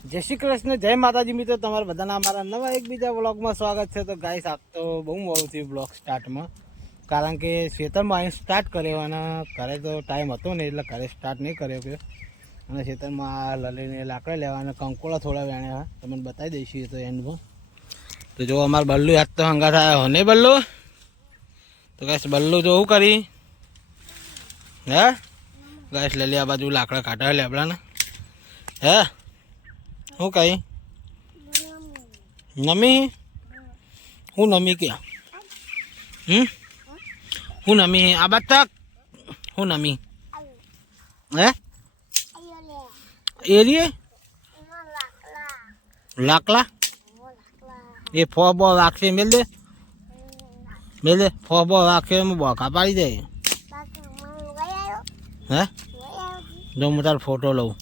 જય શ્રી કૃષ્ણ, જય માતાજી મિત્રો. તમારા બધાના અમારા નવા એક બીજા વ્લોગમાં સ્વાગત છે. તો ગાઈસ આજ તો બહુ મોડું થયું બ્લોગ સ્ટાર્ટમાં, કારણ કે ખેતરમાં અહીં સ્ટાર્ટ કર્યો અને ઘરે તો ટાઈમ હતો નહીં એટલે ઘરે સ્ટાર્ટ નહીં કર્યો કે. અને ખેતરમાં લલીને લાકડા લેવાના કંકોળા થોડા વેણ્યા તમને બતાવી દઈશું તો એન્ડમાં. તો જો અમારે બલ્લુ યાદ તો હંગા થાય હો નહીં બલ્લુ. તો ગાઈસ બલ્લુ તો શું કરી હે ગાઈસ લલી આ બાજુ લાકડા કાઢા લેબડાને હે શું કઈ નમી હું નમી ક્યાં હું નમી આ બાદ તક હું નમી હે એરીએ લાકલા એ ફો બો રાખશે મેલ દે ફો બો રાખે એમ બોખા પાડી જાય હે જો હું તારો ફોટો લઉં.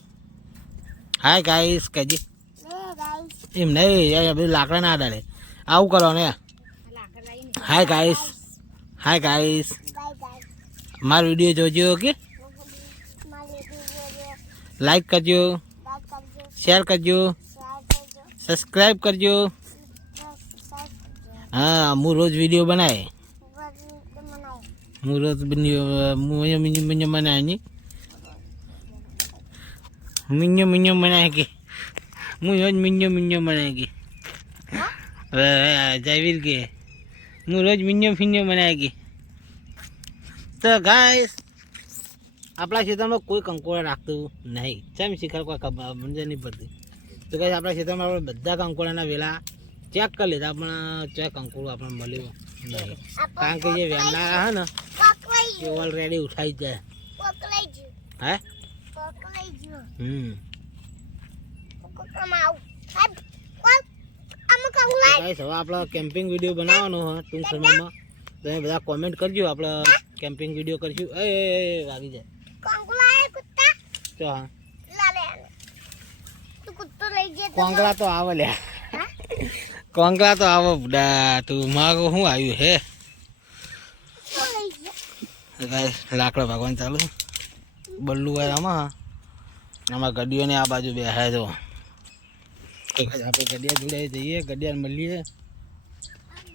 હાય ગાઈસ કહેજી એમ નહીં બધું લાકડા ના ડાળે આવું કરો ને. હાય ગાઈસ મારો વિડીયો જોજો કે લાઈક કરજો, શેર કરજો, સબસ્ક્રાઈબ કરજો. હા હું રોજ વિડીયો બનાવે હું રોજ બનાવીએ મિન્યો બનાएगी मुझे रोज मिन्यो बनाएगी जावीर के मुझे रोज मिन्यो बनाएगी. तो गाइस આપણા ક્ષેત્રમાં કોઈ કંકોડા રાખતું નહીં. કેમ શીખર કોઈ ખબર મને નહીં પડતી. તો ગાઈસ આપણા ક્ષેત્રમાં આપણે બધા કંકોડાના વેલા ચેક કરી લીધા પણ ચેક કંકોડું આપણને મળ્યું નહીં, કારણ કે જે વેલા હે ને એ ઓલરેડી ઉઠાઈ જાય હે. હવે આપણે કેમ્પિંગ વિડીયો બનાવવાનો હોય ટૂંક સમયમાં. તમે બધા કોમેન્ટ કરજો, આપણે કેમ્પિંગ વિડીયો કરશું. એ વાગી જાય તો હા કોંગળા તો આવે લ્યા કોંગળા તો આવો બુડા તું માગો શું આવ્યું હે. લાકડા ભાગવાનું ચાલુ બલ્લુ ભાઈ આમાં ગડીઓને આ બાજુ બેહાય તો આપણે ગડિયા જોડે જઈએ, ગડિયા મળીએ.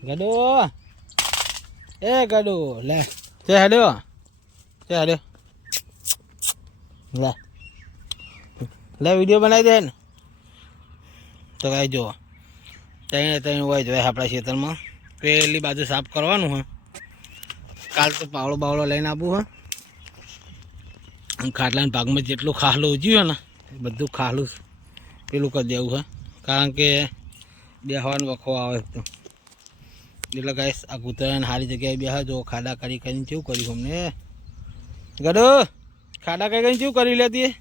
ગડો એ ગડો લે છે હેડ્યો લે વિડીયો બનાવી દે ને. તો કાંઈ જો ત્યાં હોય જોઈએ આપણા ખેતરમાં પેલી બાજુ સાફ કરવાનું હોય. કાલ તો પાવડો બાવડો લઈને આપવું હોય. ખાટલાના ભાગમાં જેટલું ખાલું ઉજ્યું હોય ને બધું ખાલું પેલું કરી દેવું હોય, કારણ કે બેહવાનું વખો આવે તો. એટલે ગાઈસ આ કૂતરાને સારી જગ્યાએ બેહા જો. ખાડા કરી કરીને કેવું કર્યું અમને ગડો ખાડા કરીને કેવું કરી લેતી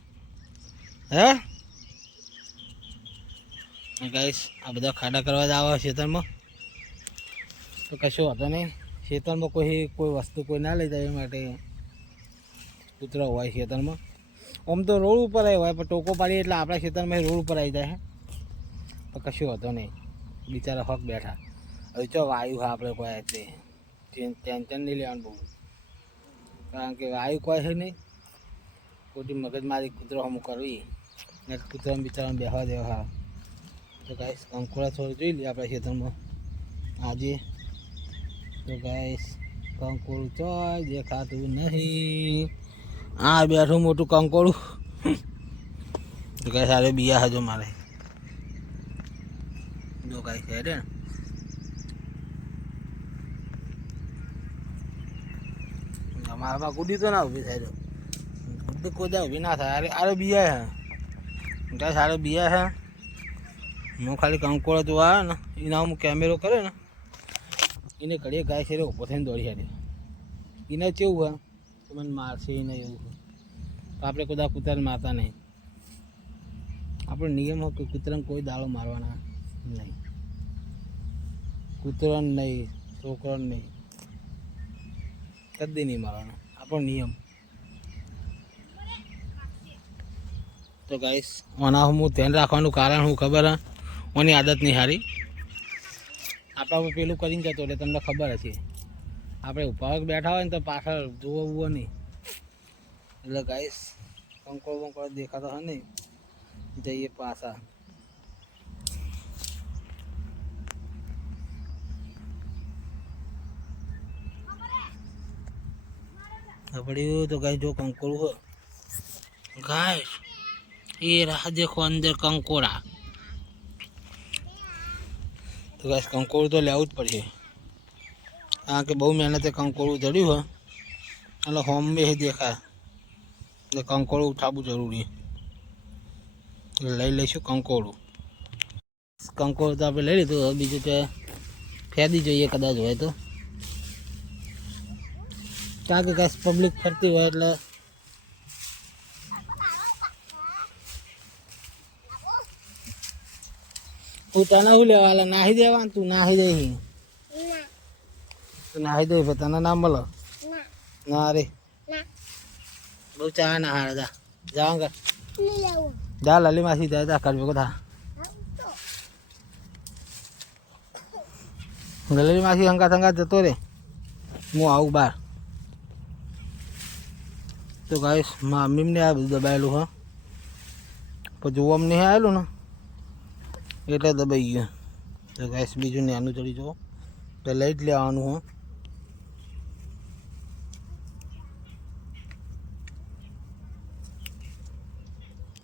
હે. ગાઈસ આ બધા ખાડા કરવા જ આવે ખેતરમાં તો કશું હતો નહીં. ખેતરમાં કોઈ વસ્તુ કોઈ ના લઈ જાય એ માટે કૂતરા હોય ખેતરમાં. આમ તો રોડ ઉપર આવી હોય પણ ટોકો પાડીએ એટલે આપણા ખેતરમાં રોડ ઉપર આવી જાય તો કશું હતો નહીં. બિચારા હક બેઠા. હવે ચો વાયુ હા આપણે કોઈ તે ટેન્શન નહીં લેવાનું બહુ, કારણ કે વાયુ કોઈ છે નહીં. ખોટી મગજમારી કૂતરો અમુક કરવી ને કૂતરાને બિચારાને બેહવા દેવા. હા તો ગાઈસ કંકોડા થોડું જોઈ લઈએ આપણા ખેતરમાં આજે. તો ગાઈસ કંકોડું ચોય દેખાતું નહીં. આ બેઠું મોટું કંકોડું. તો ગાઈસ સારે બિયા હજો મારે જો ગાઈસ હેડે ને અમારામાં કુદી તો ના ઊભી થાય. કુદી કોદા ઊભી ના થાય. અરે બિયા હે ગાઈસ સારે બિયા હે. હું ખાલી કંકોડો તો આવે ને એના હું કેમેરો કરે ને એને ઘડીએ ગાય છે ઊભો થઈને દોડી હાડે. એને કેવું હોય તો મને મારશે એને એવું હોય. તો આપણે કોઈ કૂતરાને મારતા નહીં. આપણો નિયમ હોય કે કૂતરાને કોઈ દાડો મારવાના નહીં. કૂતરાને નહીં, છોકરાને નહીં, કદી નહીં મારવાના. આપણો નિયમ. તો ગાઈસ આના હું ધ્યાન રાખવાનું કારણ હું ખબર હે ઓની આદત નહીં સારી. આપણા ઉપર પેલું કરીને જતો એટલે તમને ખબર હશે. આપણે ઉભા બેઠા હોય ને તો પાછળ જોવો નહીં. એટલે ગાઈસ કંકોળ બંકોળ દેખાતો હોય નહીં જઈએ પાછા. પડ્યું તો ગાય જો કંકોડું હોય ગાય એ રાહ દેખો અંદર કંકોડા તો ગાય કંકોડું તો લેવું જ પડશે કારણ કે બહુ મહેનતે કંકોડું ચડ્યું હોય એટલે હોમ બી દેખાય એટલે કંકોડું ઉઠાવવું જરૂરી એટલે લઈ લઈશું કંકોડું કંકોડું તો આપણે લઈ લીધું હવે બીજું કે ફેદી જોઈએ કદાચ હોય તો કારણ કે કાંઈ પબ્લિક ફરતી હોય એટલે તું તને શું લેવા નાહી દેવા તું નાહી દે તું નાહી દે તને ના મળે ના રે બહુ ચા ના હારે જા જાવ કર જા લાલી માસી જાય જા કરજો બધા લાલી માસી હંગા જતો રે હું આવું બહાર તો ગાઈસ મમ્મીને આ બધું દબાયેલું હા પણ જોવા નહીં આવેલું ને એટલે દબાઈ ગયું તો ગાઈસ બીજું નાનું ચડી જુઓ તો લઈ જ લેવાનું હું